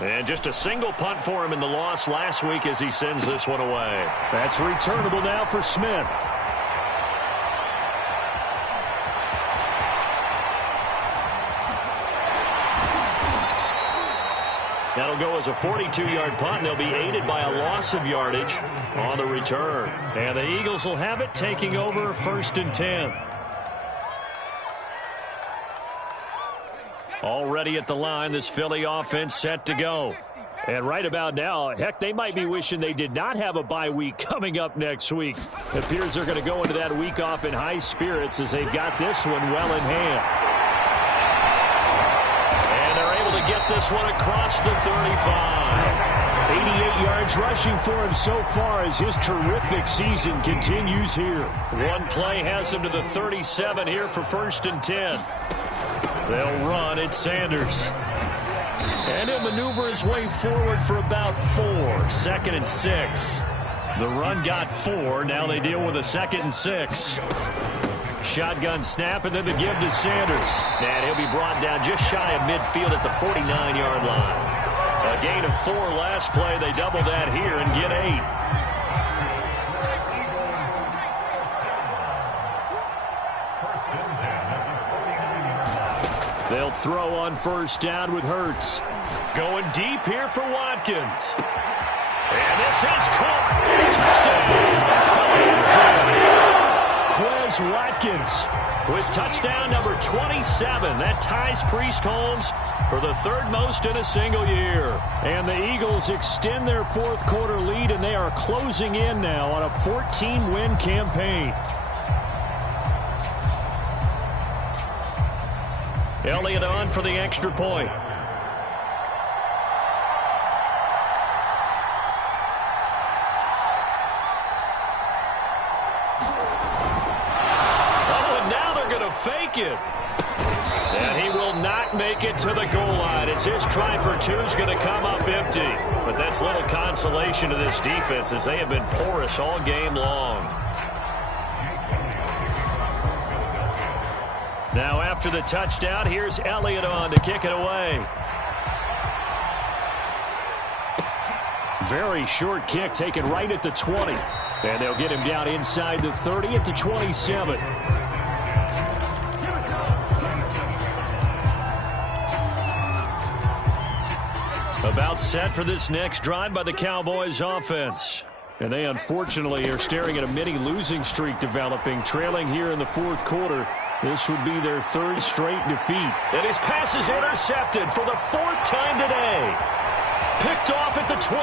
And just a single punt for him in the loss last week as he sends this one away. That's returnable now for Smith. That'll go as a 42-yard punt, and they'll be aided by a loss of yardage on the return. And the Eagles will have it, taking over 1st and 10. Already at the line, this Philly offense set to go. And right about now, heck, they might be wishing they did not have a bye week coming up next week. It appears they're going to go into that week off in high spirits as they've got this one well in hand. And they're able to get this one across the 35. 88 yards rushing for him so far as his terrific season continues here. One play has him to the 37 here for 1st and 10. They'll run at Sanders. And he'll maneuver his way forward for about 4. 2nd and 6. The run got 4. Now they deal with a 2nd and 6. Shotgun snap and then the give to Sanders. And he'll be brought down just shy of midfield at the 49-yard line. A gain of 4 last play. They double that here and get 8. They'll throw on 1st down with Hurts. Going deep here for Watkins. And this is caught. Quez Touchdown. Watkins With touchdown number 27. That ties Priest Holmes for the 3rd most in a single year. And the Eagles extend their 4th quarter lead, and they are closing in now on a 14-win campaign. Elliott on for the extra point. Oh, and now they're going to fake it. And he will not make it to the goal line. It's his try for 2 is going to come up empty. But that's little consolation to this defense as they have been porous all game long. Now after the touchdown, here's Elliott on to kick it away. Very short kick taken right at the 20. And they'll get him down inside the 30 at the 27. About set for this next drive by the Cowboys offense. And they unfortunately are staring at a mini losing streak developing, trailing here in the 4th quarter. This would be their 3rd straight defeat. And his pass is intercepted for the 4th time today. Picked off at the 21.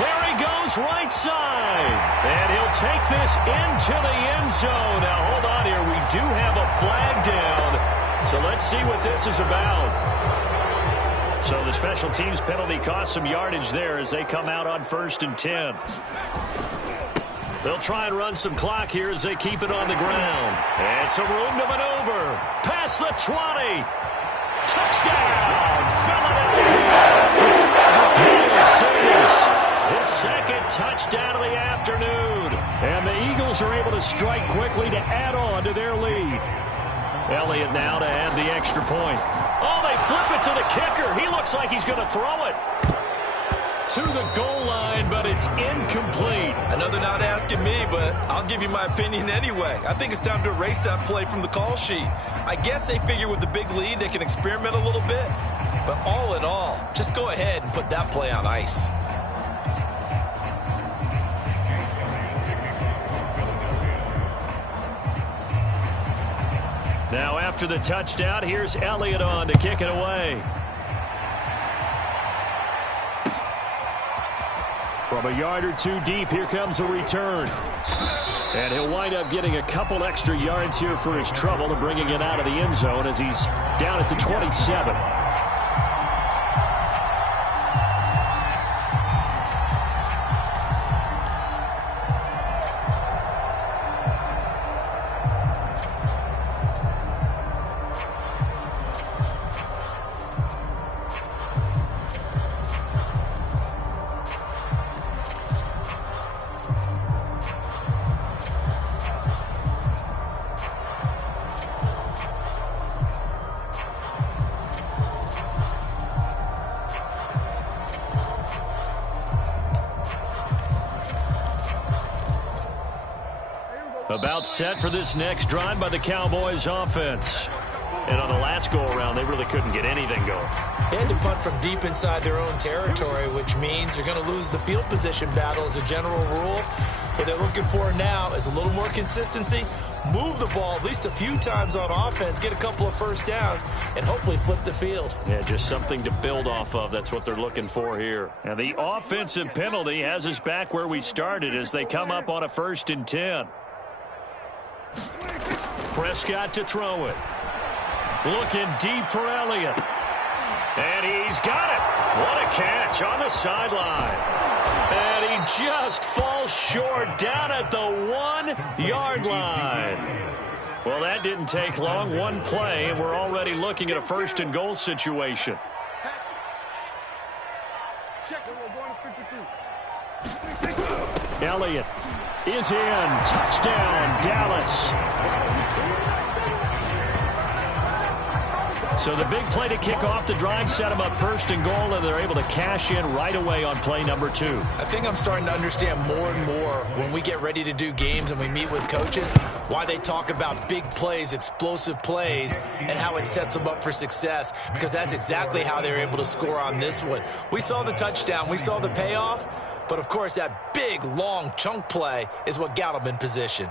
There he goes right side. And he'll take this into the end zone. Now hold on here. We do have a flag down. So let's see what this is about. So the special teams penalty cost some yardage there as they come out on 1st and 10. They'll try and run some clock here as they keep it on the ground. And some room to maneuver. Past the 20. Touchdown, Philadelphia. Sanders, his 2nd touchdown of the afternoon. And the Eagles are able to strike quickly to add on to their lead. Elliott now to add the extra point. Oh, they flip it to the kicker. He looks like he's going to throw it to the goal line, but it's incomplete. Another not asking me, but I'll give you my opinion anyway. I think it's time to erase that play from the call sheet. I guess they figure with the big lead they can experiment a little bit. But all in all, just go ahead and put that play on ice. Now after the touchdown, here's Elliott on to kick it away. From a yard or 2 deep, here comes a return. And he'll wind up getting a couple extra yards here for his trouble and bringing it out of the end zone as he's down at the 27. About set for this next drive by the Cowboys offense. And on the last go-around, they really couldn't get anything going. They had to punt from deep inside their own territory, which means you're going to lose the field position battle as a general rule. What they're looking for now is a little more consistency, move the ball at least a few times on offense, get a couple of first downs, and hopefully flip the field. Yeah, just something to build off of. That's what they're looking for here. And the offensive penalty has us back where we started as they come up on a 1st and 10. Prescott to throw it. Looking deep for Elliott. And he's got it. What a catch on the sideline. And he just falls short down at the 1-yard line. Well, that didn't take long. One play, and we're already looking at a 1st and goal situation. Elliott is in. Touchdown, Dallas. So the big play to kick off the drive set them up 1st and goal, and they're able to cash in right away on play number 2. I think I'm starting to understand more and more when we get ready to do games and we meet with coaches why they talk about big plays, explosive plays, and how it sets them up for success, because that's exactly how they're able to score on this one. We saw the touchdown. We saw the payoff. But, of course, that big, long chunk play is what got them in position.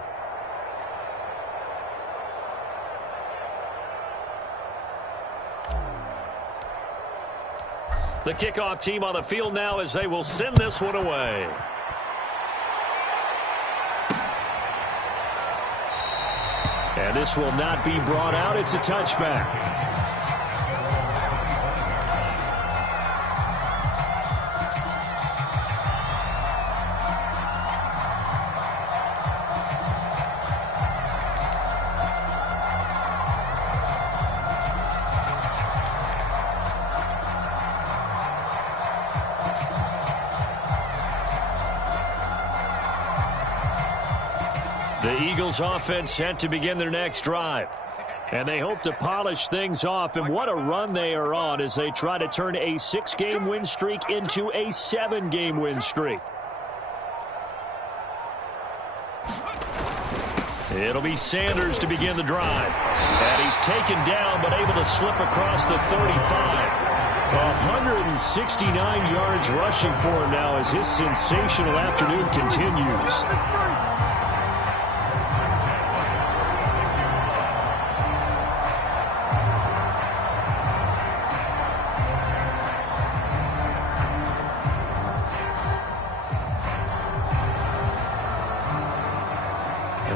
The kickoff team on the field now as they will send this one away. And this will not be brought out. It's a touchback. The Eagles offense set to begin their next drive. And they hope to polish things off. And what a run they are on as they try to turn a 6-game win streak into a 7-game win streak. It'll be Sanders to begin the drive. And he's taken down but able to slip across the 35. 169 yards rushing for him now as his sensational afternoon continues.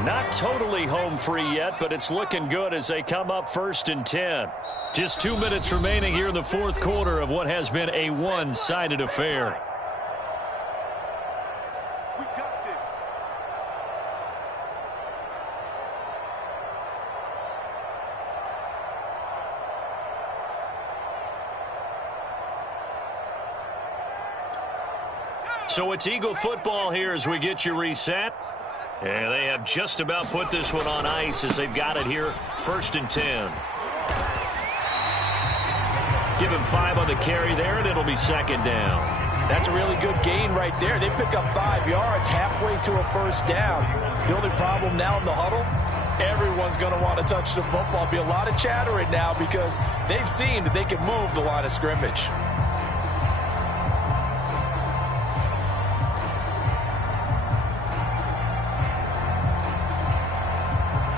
Not totally home free yet, but it's looking good as they come up 1st and 10. Just 2 minutes remaining here in the 4th quarter of what has been a one-sided affair. We got this. So it's Eagle football here as we get you reset. And they have just about put this one on ice as they've got it here, 1st and 10. Give him 5 on the carry there, and it'll be 2nd down. That's a really good gain right there. They pick up 5 yards halfway to a 1st down. The only problem now in the huddle, everyone's going to want to touch the football. Be a lot of chattering now because they've seen that they can move the line of scrimmage.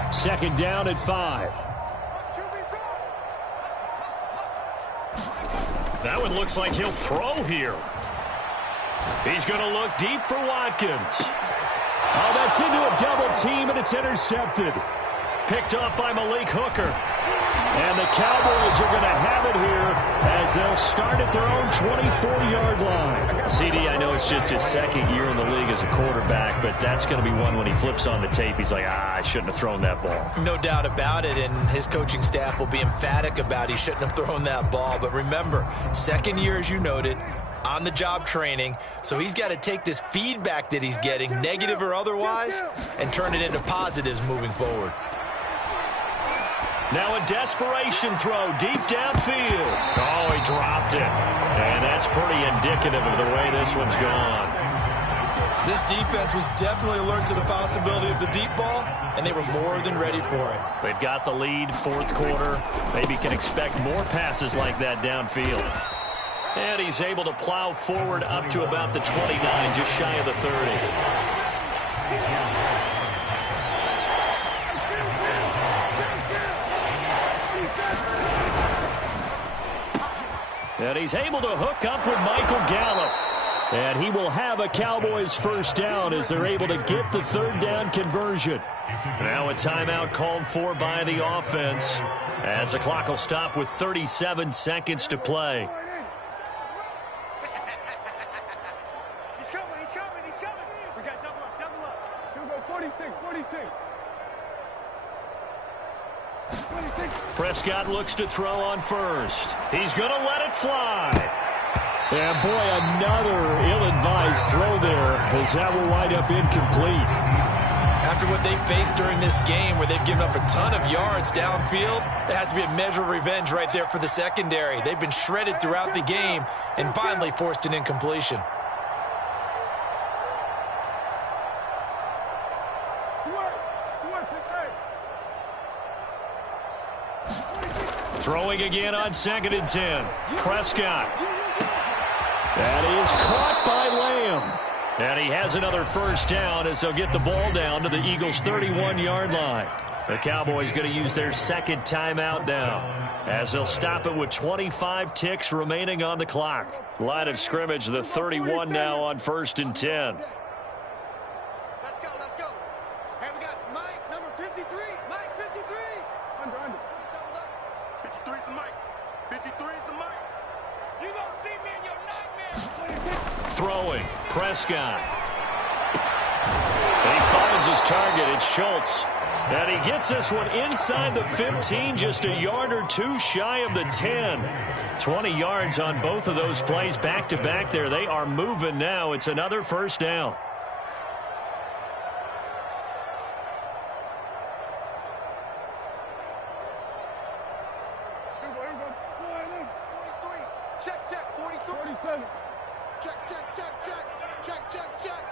Second down at 5. That one looks like he'll throw here. He's going to look deep for Watkins. Oh, that's into a double team, and it's intercepted. Picked off by Malik Hooker. And the Cowboys are going to have it here as they'll start at their own 24-yard line. CD, I know it's just his 2nd year in the league as a quarterback, but that's going to be one when he flips on the tape. He's like, I shouldn't have thrown that ball. No doubt about it, and his coaching staff will be emphatic about he shouldn't have thrown that ball. But remember, 2nd year, as you noted, on-the-job training, so he's got to take this feedback that he's getting, negative or otherwise, and turn it into positives moving forward. Now a desperation throw deep downfield. Oh, he dropped it. And that's pretty indicative of the way this one's gone. This defense was definitely alert to the possibility of the deep ball, and they were more than ready for it. They've got the lead, fourth quarter. Maybe can expect more passes like that downfield. And he's able to plow forward up to about the 29, just shy of the 30. And he's able to hook up with Michael Gallup. And he will have a Cowboys first down as they're able to get the third down conversion. Now a timeout called for by the offense as the clock will stop with 37 seconds to play. He's coming. We got double up. Here we go, 46. Prescott looks to throw on first. He's going to let it fly. And boy, another ill-advised throw there as that will wind up incomplete. After what they faced during this game where they've given up a ton of yards downfield, there has to be a measure of revenge right there for the secondary. They've been shredded throughout the game and finally forced an incompletion. Throwing again on 2nd and 10. Prescott. That is caught by Lamb. And he has another first down as they'll get the ball down to the Eagles' 31-yard line. The Cowboys going to use their second timeout now as they'll stop it with 25 ticks remaining on the clock. Line of scrimmage, the 31 now on 1st and 10. Let's go. Hey, we got Mike, number 53. Mike, 53. Under. 53 is the Mike. 53 is the Mike. You gonna see me in your nightmares. Throwing. Prescott. And he finds his target. It's Schultz. And he gets this one inside the 15, just a yard or two shy of the 10. 20 yards on both of those plays back-to-back there. They are moving now. It's another first down. Check, 43. 47. Check.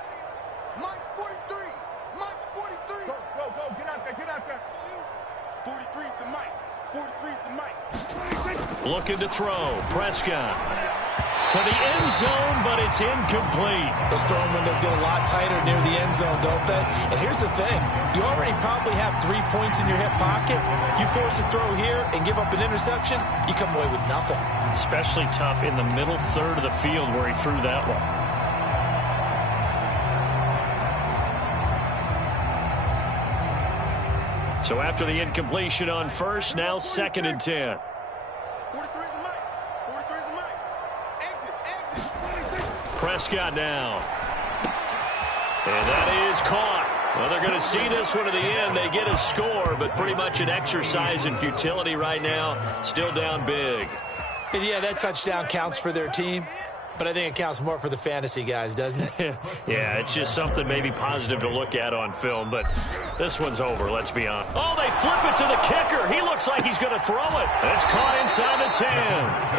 Mike's 43. Mike's 43. Go, get out there. 43 is the Mike. 43 is the Mike. Looking to throw. Prescott. To the end zone, but it's incomplete. Those throwing windows get a lot tighter near the end zone, don't they? And here's the thing. You already probably have 3 points in your hip pocket. You force a throw here and give up an interception, you come away with nothing. Especially tough in the middle third of the field where he threw that one. So after the incompletion on first, now 2nd and 10. 43 is the Mike. 43 is the Mike. Exit. Prescott now. And that is caught. Well, they're going to see this one to the end. They get a score, but pretty much an exercise in futility right now. Still down big. And yeah, that touchdown counts for their team, but I think it counts more for the fantasy guys, doesn't it? Yeah, it's just something maybe positive to look at on film, but this one's over, let's be honest. Oh, they flip it to the kicker. He looks like he's going to throw it. It's caught inside the 10.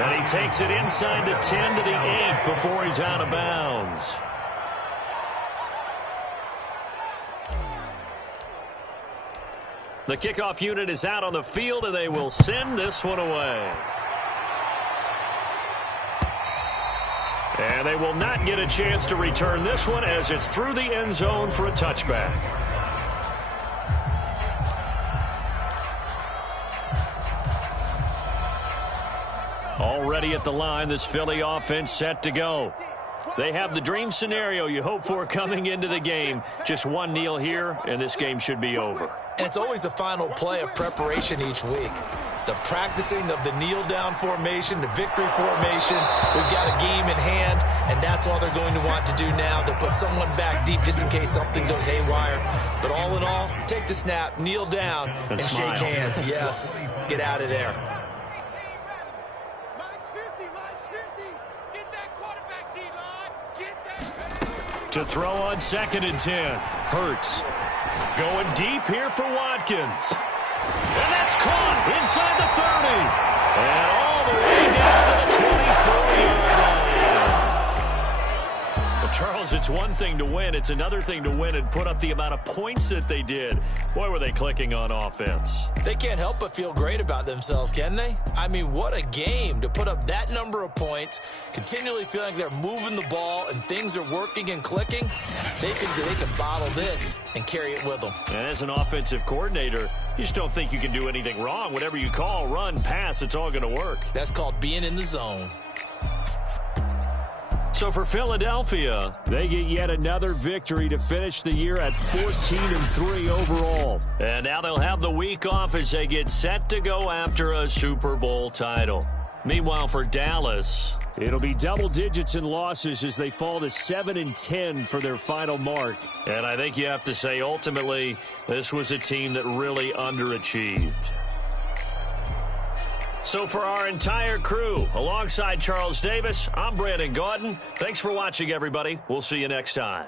And he takes it inside the 10 to the 8 before he's out of bounds. The kickoff unit is out on the field, and they will send this one away. And they will not get a chance to return this one as it's through the end zone for a touchback. Already at the line, this Philly offense set to go. They have the dream scenario you hope for coming into the game. Just one kneel here, and this game should be over. And it's always the final play of preparation each week. The practicing of the kneel-down formation, the victory formation. We've got a game in hand, and that's all they're going to want to do now. They'll put someone back deep just in case something goes haywire. But all in all, take the snap, kneel down, and smile. shake hands. Yes, get out of there. Mike's 50. Get that quarterback, D-line. Get that. To throw on 2nd and 10. Hurts. Going deep here for Watkins. And that's caught inside the 30. And all the way down to the 24-yard line. The Charles, it's one thing to win. It's another thing to win and put up the amount of points that they did. Boy, were they clicking on offense. They can't help but feel great about themselves, can they? I mean, what a game to put up that number of points, continually feeling like they're moving the ball and things are working and clicking. They think that they can bottle this and carry it with them. And as an offensive coordinator, you just don't think you can do anything wrong. Whatever you call, run, pass, it's all going to work. That's called being in the zone. So for Philadelphia, they get yet another victory to finish the year at 14-3 overall. And now they'll have the week off as they get set to go after a Super Bowl title. Meanwhile, for Dallas, it'll be double digits in losses as they fall to 7-10 for their final mark. And I think you have to say, ultimately, this was a team that really underachieved. So for our entire crew, alongside Charles Davis, I'm Brandon Gaudin. Thanks for watching, everybody. We'll see you next time.